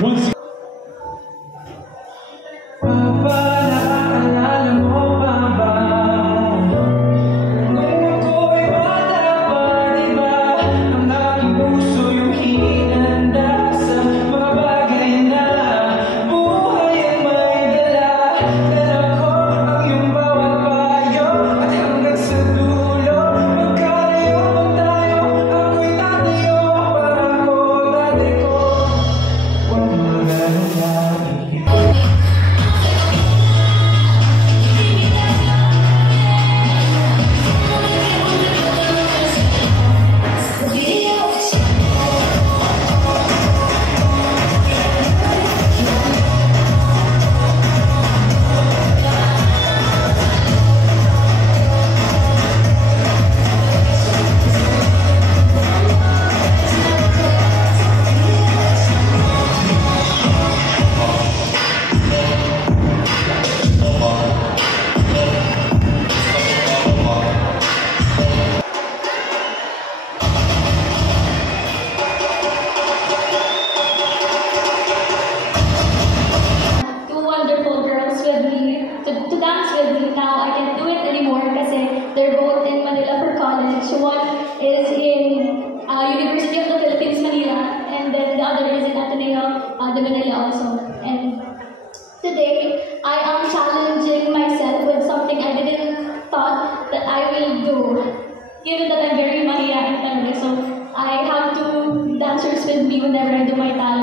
Once to dance with me. Now I can't do it anymore kasi they're both in Manila for college. One is in University of the Philippines, Manila, and then the other is in Ateneo de Manila also. And today, I am challenging myself with something I didn't thought that I will do, given that I'm very mahiyain talaga. So I have two dancers with me whenever I do my talent.